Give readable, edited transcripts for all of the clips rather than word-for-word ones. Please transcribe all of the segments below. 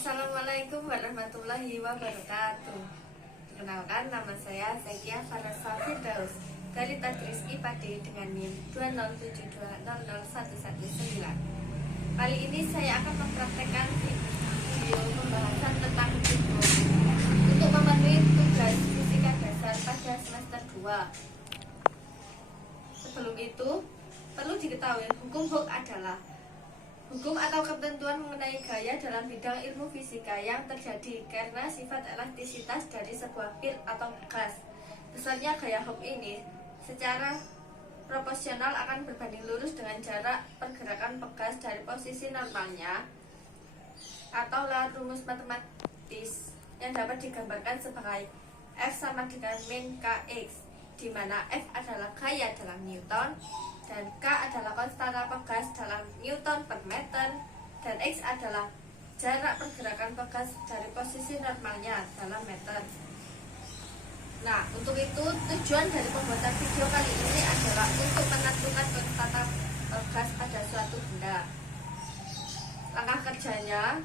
Assalamualaikum warahmatullahi wabarakatuh. Perkenalkan, nama saya Zakia Farasa Firdaus dari Tadris IPA D dengan NIM 207200119. Kali ini saya akan mempraktekkan video pembahasan tentang hukum untuk memenuhi tugas fisika dasar pada semester 2. Sebelum itu, perlu diketahui hukum adalah hukum atau ketentuan mengenai gaya dalam bidang ilmu fisika yang terjadi karena sifat elastisitas dari sebuah pil atau gas. Besarnya gaya Hooke ini secara proporsional akan berbanding lurus dengan jarak pergerakan pegas dari posisi normalnya, atau lewat rumus matematis yang dapat digambarkan sebagai F sama dengan min Kx, di mana F adalah gaya dalam Newton dan K adalah konstanta pegas dalam Newton per meter, dan X adalah jarak pergerakan pegas dari posisi normalnya dalam meter. Nah, untuk itu tujuan dari pembuatan video kali ini adalah untuk menentukan konstanta pegas pada suatu benda. Langkah kerjanya,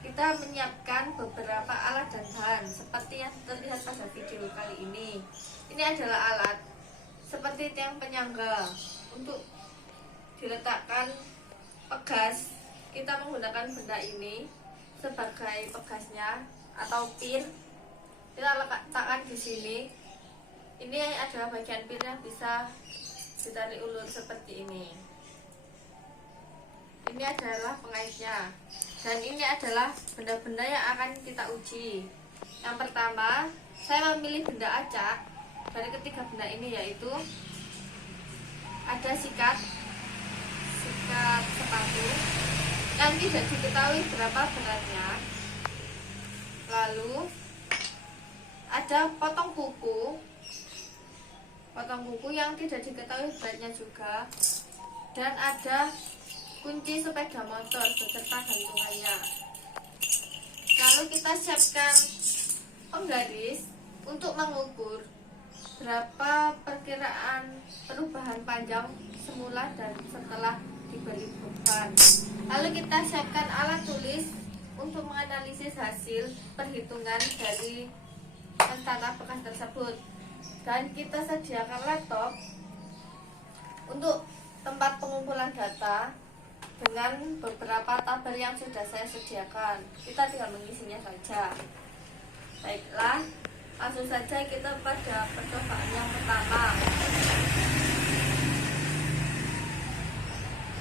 kita menyiapkan beberapa alat dan bahan seperti yang terlihat pada video kali ini. Ini adalah alat seperti tiang penyangga. Untuk diletakkan pegas, kita menggunakan benda ini sebagai pegasnya atau pin. Kita letakkan di sini. Ini adalah bagian pin yang bisa ditarik ulur seperti ini. Ini adalah pengaitnya, dan ini adalah benda-benda yang akan kita uji. Yang pertama, saya memilih benda acak dari ketiga benda ini, yaitu ada sikat sepatu yang tidak diketahui berapa beratnya. Lalu ada potong kuku yang tidak diketahui beratnya juga. Dan ada kunci sepeda motor beserta gantungannya. Lalu kita siapkan penggaris untuk mengukur berapa perkiraan perubahan panjang semula dan setelah diberi beban. Lalu kita siapkan alat tulis untuk menganalisis hasil perhitungan dari konstanta pegas tersebut. Dan kita sediakan laptop untuk tempat pengumpulan data dengan beberapa tabel yang sudah saya sediakan. Kita tinggal mengisinya saja. Baiklah, langsung saja kita pada percobaan yang pertama.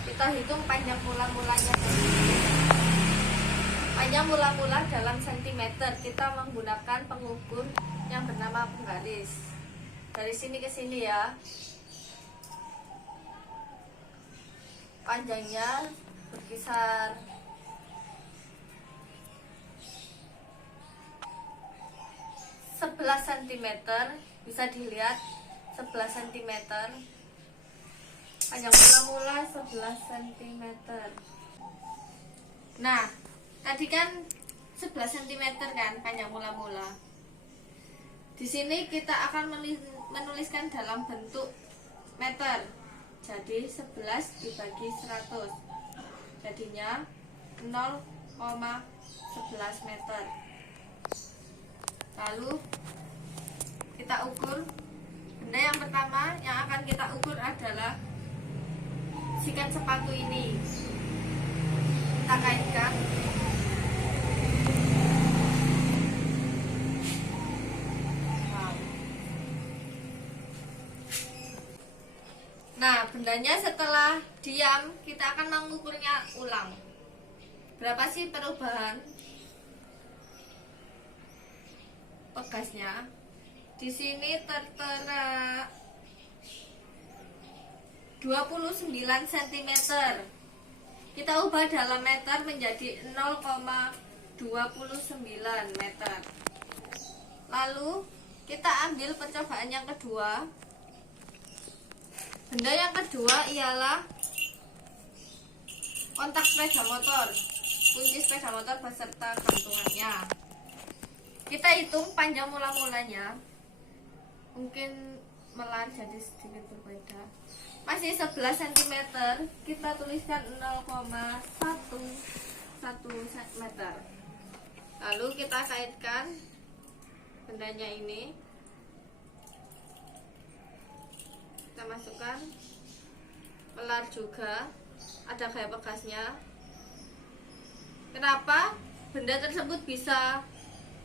Kita hitung panjang mula-mulanya dulu. Panjang mula-mula dalam sentimeter. Kita menggunakan pengukur yang bernama penggaris. Dari sini ke sini ya. Panjangnya berkisar 11 cm, bisa dilihat 11 cm. Panjang mula-mula 11 cm. Nah, tadi kan 11 cm kan panjang mula-mula. Di sini kita akan menuliskan dalam bentuk meter. Jadi 11 dibagi 100. Jadinya 0,11 meter. Lalu kita ukur. Benda yang pertama yang akan kita ukur adalah sikat sepatu ini. Kita kaitkan. Nah, bendanya setelah diam, kita akan mengukurnya ulang. Berapa sih perubahan pegasnya? Di sini tertera 29 cm. Kita ubah dalam meter menjadi 0,29 meter. Lalu kita ambil percobaan yang kedua. Benda yang kedua ialah kontak sepeda motor, kunci sepeda motor beserta gantungannya. Kita hitung panjang mula-mulanya. Mungkin melar jadi sedikit berbeda. Masih 11 cm, kita tuliskan 0,11 meter. Lalu kita kaitkan bendanya ini, kita masukkan melar juga, ada gaya pegasnya. Kenapa benda tersebut bisa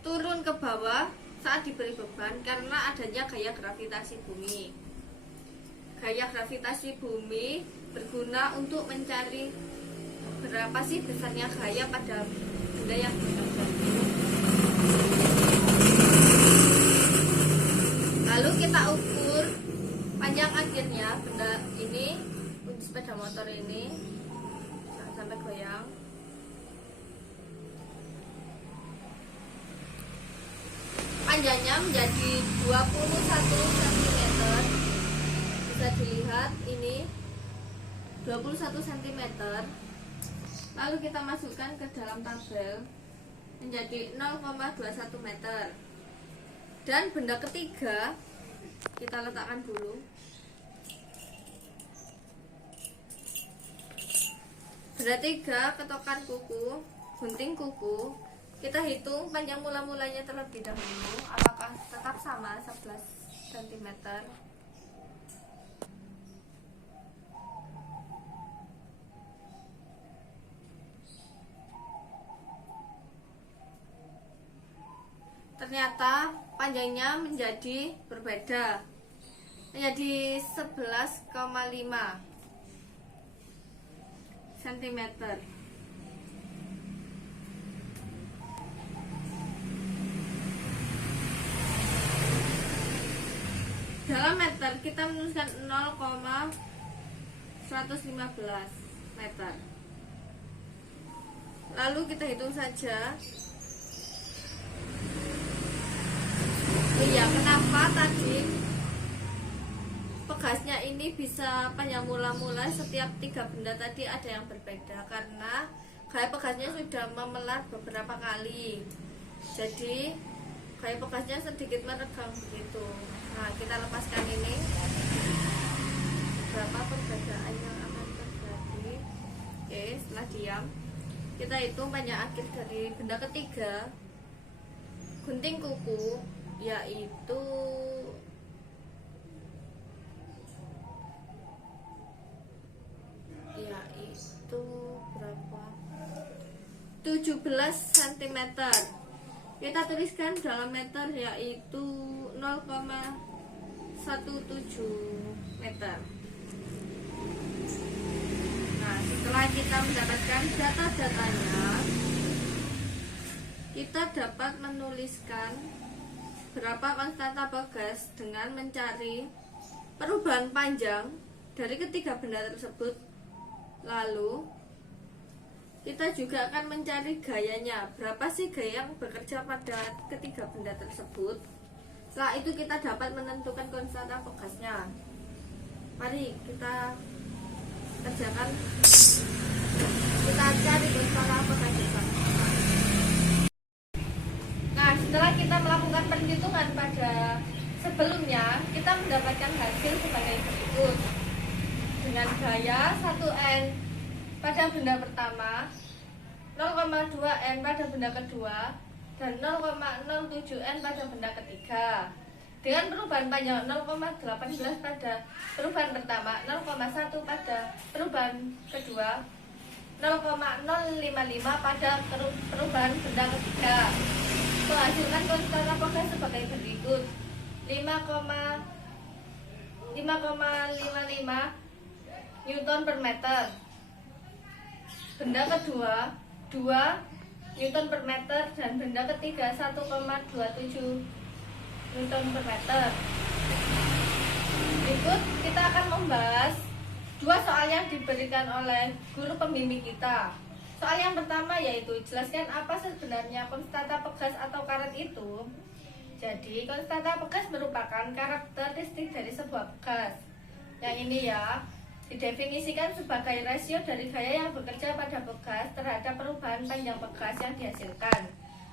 turun ke bawah saat diberi beban? Karena adanya gaya gravitasi bumi. Gaya gravitasi bumi berguna untuk mencari berapa sih besarnya gaya pada benda yang berbeda. Lalu kita ukur panjang akhirnya benda ini, untuk sepeda motor ini, jangan sampai goyang. Panjangnya menjadi 21 cm. Bisa dilihat ini 21 cm. Lalu kita masukkan ke dalam tabel menjadi 0,21 meter. Dan benda ketiga kita letakkan dulu. Benda tiga, ketokan kuku, gunting kuku. Kita hitung panjang mula-mulanya terlebih dahulu. Apakah tetap sama 11 cm? Ternyata panjangnya menjadi berbeda, menjadi 11,5 cm. Dalam meter kita menuliskan 0,115 meter. Lalu kita hitung saja. Iya, kenapa tadi pegasnya ini bisa panjang mula-mula? Setiap tiga benda tadi ada yang berbeda karena gaya pegasnya sudah memelar beberapa kali. Jadi gaya pegasnya sedikit meregang begitu. Nah, kita lepaskan ini. Berapa perbedaan yang akan terjadi? Oke, setelah diam, kita hitung panjang akhir dari benda ketiga, gunting kuku, yaitu berapa? 17 cm. Kita tuliskan dalam meter, yaitu 0,17 meter. Nah, setelah kita mendapatkan data-datanya, kita dapat menuliskan berapa konstanta pegas dengan mencari perubahan panjang dari ketiga benda tersebut. Lalu kita juga akan mencari gayanya, berapa sih gaya yang bekerja pada ketiga benda tersebut. Setelah itu kita dapat menentukan konstanta pegasnya. Mari kita kerjakan, kita cari konstanta pegasnya. Nah, setelah kita melakukan perhitungan pada sebelumnya, kita mendapatkan hasil sebagai berikut. Dengan gaya 1N pada benda pertama, 0,2N pada benda kedua, dan 0,07N pada benda ketiga. Dengan perubahan panjang 0,18 pada perubahan pertama, 0,1 pada perubahan kedua, 0,055 pada perubahan benda ketiga. Menghasilkan konstanta pegas sebagai berikut: 5,55 Newton per meter. Benda kedua 2 Newton per meter, dan benda ketiga 1,27 Newton per meter. Berikut kita akan membahas dua soal yang diberikan oleh guru pembimbing kita. Soal yang pertama yaitu jelaskan apa sebenarnya konstanta pegas atau karet itu. Jadi konstanta pegas merupakan karakteristik dari sebuah pegas. Yang ini ya, didefinisikan sebagai rasio dari gaya yang bekerja pada pegas terhadap perubahan panjang pegas yang dihasilkan.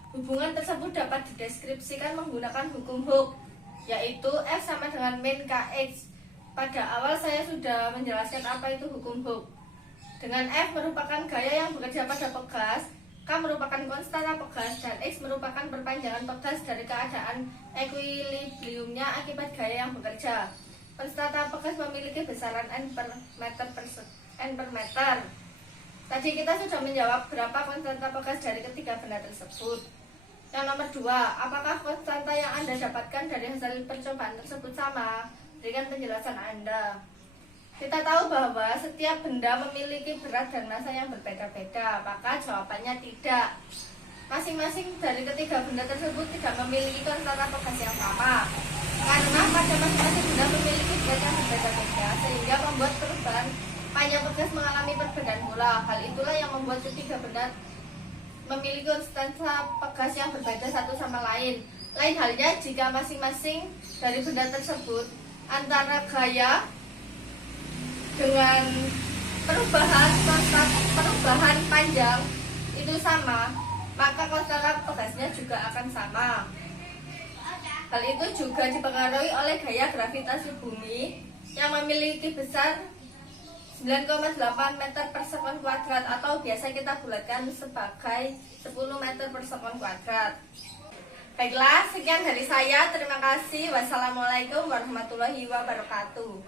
Hubungan tersebut dapat dideskripsikan menggunakan hukum Hooke, yaitu F sama dengan min Kx. Pada awal saya sudah menjelaskan apa itu hukum Hooke. Dengan F merupakan gaya yang bekerja pada pegas, K merupakan konstanta pegas dan X merupakan perpanjangan pegas dari keadaan ekuilibriumnya akibat gaya yang bekerja. Konstanta pegas memiliki besaran N per meter. Tadi kita sudah menjawab berapa konstanta pegas dari ketiga benda tersebut. Yang nomor 2, apakah konstanta yang Anda dapatkan dari hasil percobaan tersebut sama? Berikan penjelasan Anda. Kita tahu bahwa setiap benda memiliki berat dan massa yang berbeda-beda, maka jawabannya tidak. Masing-masing dari ketiga benda tersebut tidak memiliki konstanta pegas yang sama. Karena pada masing-masing benda memiliki berat yang berbeda-beda, sehingga membuat perubahan panjang pegas mengalami perbedaan pula. Hal itulah yang membuat ketiga benda memiliki konstanta pegas yang berbeda satu sama lain. Lain halnya jika masing-masing dari benda tersebut antara gaya dengan perubahan panjang itu sama, maka konstanta pegasnya juga akan sama. Hal itu juga dipengaruhi oleh gaya gravitasi bumi yang memiliki besar 9,8 meter per sekon kuadrat atau biasa kita bulatkan sebagai 10 meter per sekon kuadrat. Baiklah, sekian dari saya. Terima kasih. Wassalamualaikum warahmatullahi wabarakatuh.